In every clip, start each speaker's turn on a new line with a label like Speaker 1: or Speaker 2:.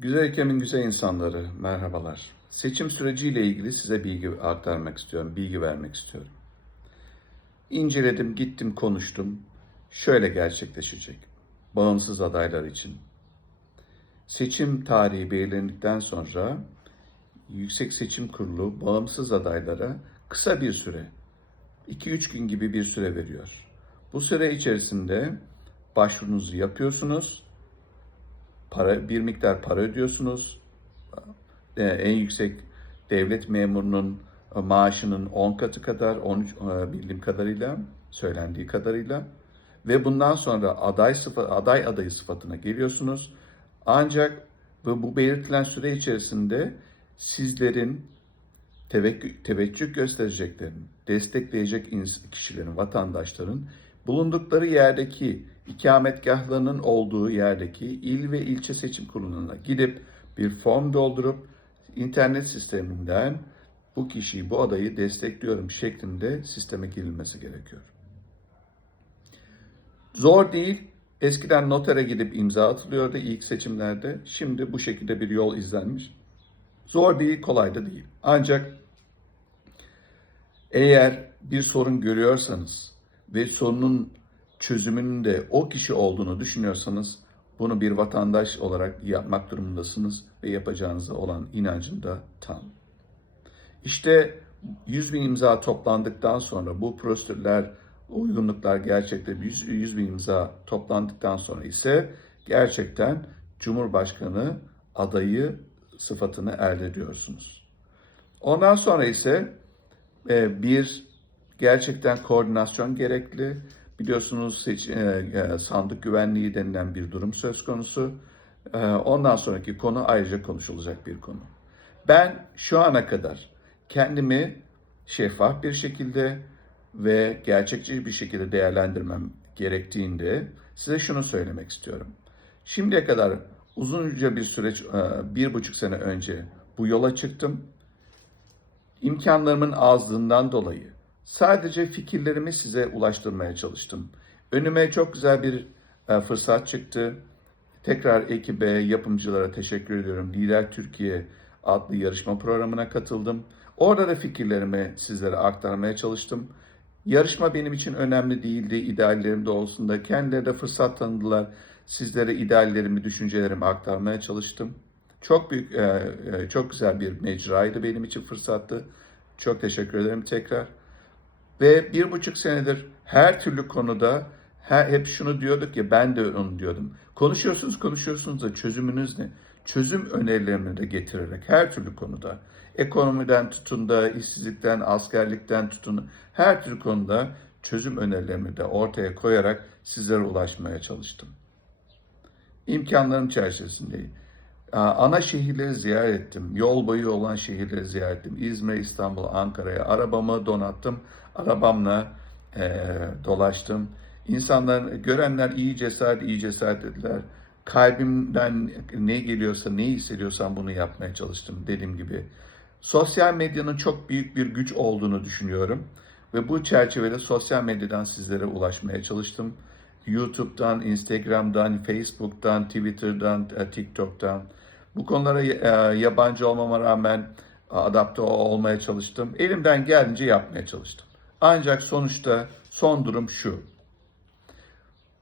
Speaker 1: Güzel ülkemin güzel insanları, merhabalar. Seçim süreciyle ilgili size bilgi aktarmak istiyorum, bilgi vermek istiyorum. İnceledim, gittim, konuştum. Şöyle gerçekleşecek. Bağımsız adaylar için. Seçim tarihi belirlendikten sonra Yüksek Seçim Kurulu bağımsız adaylara kısa bir süre, 2-3 gün gibi bir süre veriyor. Bu süre içerisinde başvurunuzu yapıyorsunuz para bir miktar para ödüyorsunuz. Ee, en yüksek devlet memurunun maaşının 10 katı kadar 13 e, bildiğim kadarıyla söylendiği kadarıyla ve bundan sonra aday sıfa, aday adayı sıfatına geliyorsunuz. Ancak bu, bu belirtilen süre içerisinde sizlerin tevekkü, teveccüh göstereceklerin, destekleyecek kişilerin, vatandaşların bulundukları yerdeki ikametgahlarının olduğu yerdeki il ve ilçe seçim kuruluna gidip bir form doldurup internet sisteminden bu kişiyi, bu adayı destekliyorum şeklinde sisteme girilmesi gerekiyor. Zor değil. Eskiden notere gidip imza atılıyordu ilk seçimlerde. Şimdi bu şekilde bir yol izlenmiş. Zor değil, kolay da değil. Ancak eğer bir sorun görüyorsanız ve sorunun çözümünün de o kişi olduğunu düşünüyorsanız bunu bir vatandaş olarak yapmak durumundasınız ve yapacağınıza olan inancım da tam. İşte 100 bin imza toplandıktan sonra bu prosedürler, uygunluklar gerçekte 100, 100 bin imza toplandıktan sonra ise gerçekten Cumhurbaşkanı adayı sıfatını elde ediyorsunuz. Ondan sonra ise e, bir gerçekten koordinasyon gerekli. Biliyorsunuz seç, e, e, sandık güvenliği denilen bir durum söz konusu. E, ondan sonraki konu ayrıca konuşulacak bir konu. Ben şu ana kadar kendimi şeffaf bir şekilde ve gerçekçi bir şekilde değerlendirmem gerektiğinde size şunu söylemek istiyorum. Şimdiye kadar uzunca bir süreç, e, bir buçuk sene önce bu yola çıktım. İmkanlarımın azlığından dolayı sadece fikirlerimi size ulaştırmaya çalıştım. Önüme çok güzel bir e, fırsat çıktı. Tekrar ekibe, yapımcılara teşekkür ediyorum. Lider Türkiye adlı yarışma programına katıldım. Orada da fikirlerimi sizlere aktarmaya çalıştım. Yarışma benim için önemli değildi. İdeallerim de olsun da kendileri de fırsat tanıdılar. Sizlere ideallerimi, düşüncelerimi aktarmaya çalıştım. Çok büyük, e, e, çok güzel bir mecraydı benim için fırsattı. Çok teşekkür ederim tekrar. Ve bir buçuk senedir her türlü konuda her, hep şunu diyorduk ya ben de onu diyordum. Konuşuyorsunuz konuşuyorsunuz da çözümünüz ne? Çözüm önerilerini de getirerek her türlü konuda ekonomiden tutun da işsizlikten, askerlikten tutun her türlü konuda çözüm önerilerimi de ortaya koyarak sizlere ulaşmaya çalıştım. İmkanlarım çerçevesinde ana şehirleri ziyaret ettim. Yol boyu olan şehirleri ziyaret ettim. İzmir, İstanbul, Ankara'ya arabamı donattım. Arabamla e, dolaştım. İnsanlar, görenler iyi cesaret, iyi cesaret dediler. Kalbimden ne geliyorsa, ne hissediyorsam bunu yapmaya çalıştım dediğim gibi. Sosyal medyanın çok büyük bir güç olduğunu düşünüyorum. Ve bu çerçevede sosyal medyadan sizlere ulaşmaya çalıştım. YouTube'dan, Instagram'dan, Facebook'tan, Twitter'dan, e, TikTok'tan. Bu konulara e, yabancı olmama rağmen adapte olmaya çalıştım. Elimden geldiğince yapmaya çalıştım. Ancak sonuçta son durum şu.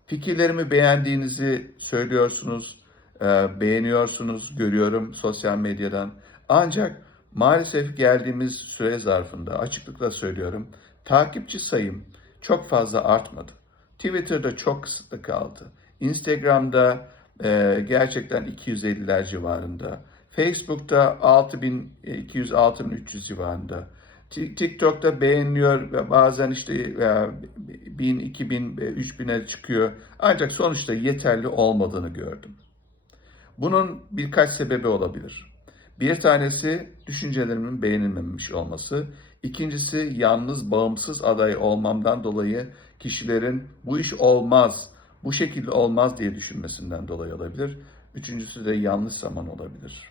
Speaker 1: Fikirlerimi beğendiğinizi söylüyorsunuz, e, beğeniyorsunuz, görüyorum sosyal medyadan. Ancak maalesef geldiğimiz süre zarfında açıklıkla söylüyorum, takipçi sayım çok fazla artmadı. Twitter'da çok kısıtlı kaldı. Instagram'da e, gerçekten 250'ler civarında. Facebook'ta 6200 6300 civarında. TikTok'ta beğeniliyor ve bazen işte 1000, 2000, 3000'e çıkıyor. Ancak sonuçta yeterli olmadığını gördüm. Bunun birkaç sebebi olabilir. Bir tanesi düşüncelerimin beğenilmemiş olması. İkincisi yalnız bağımsız aday olmamdan dolayı kişilerin bu iş olmaz, bu şekilde olmaz diye düşünmesinden dolayı olabilir. Üçüncüsü de yanlış zaman olabilir.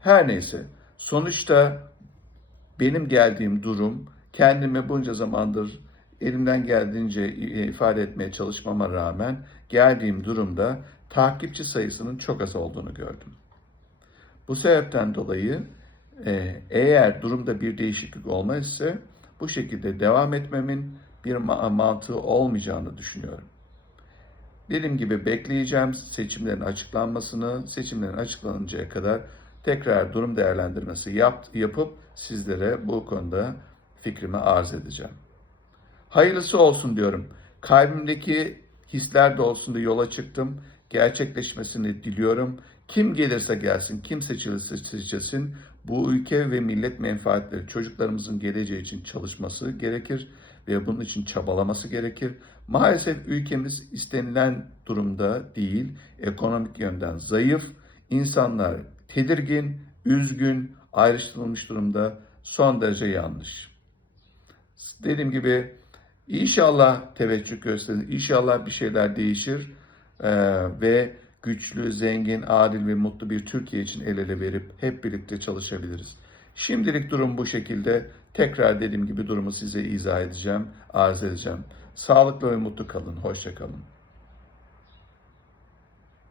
Speaker 1: Her neyse, sonuçta benim geldiğim durum kendimi bunca zamandır elimden geldiğince ifade etmeye çalışmama rağmen geldiğim durumda takipçi sayısının çok az olduğunu gördüm. Bu sebepten dolayı e, eğer durumda bir değişiklik olmazsa bu şekilde devam etmemin bir ma- mantığı olmayacağını düşünüyorum. Dediğim gibi bekleyeceğim seçimlerin açıklanmasını, seçimlerin açıklanıncaya kadar tekrar durum değerlendirmesi yap, yapıp sizlere bu konuda fikrimi arz edeceğim. Hayırlısı olsun diyorum. Kalbimdeki hisler doğrultusunda yola çıktım. Gerçekleşmesini diliyorum. Kim gelirse gelsin, kim seçilirse seçilsin bu ülke ve millet menfaatleri çocuklarımızın geleceği için çalışması gerekir ve bunun için çabalaması gerekir. Maalesef ülkemiz istenilen durumda değil, ekonomik yönden zayıf, insanlar tedirgin, üzgün, ayrıştırılmış durumda, son derece yanlış. Dediğim gibi inşallah teveccüh gösterir, inşallah bir şeyler değişir Ee, ve güçlü, zengin, adil ve mutlu bir Türkiye için el ele verip hep birlikte çalışabiliriz. Şimdilik durum bu şekilde. Tekrar dediğim gibi durumu size izah edeceğim, arz edeceğim. Sağlıklı ve mutlu kalın, hoşça kalın.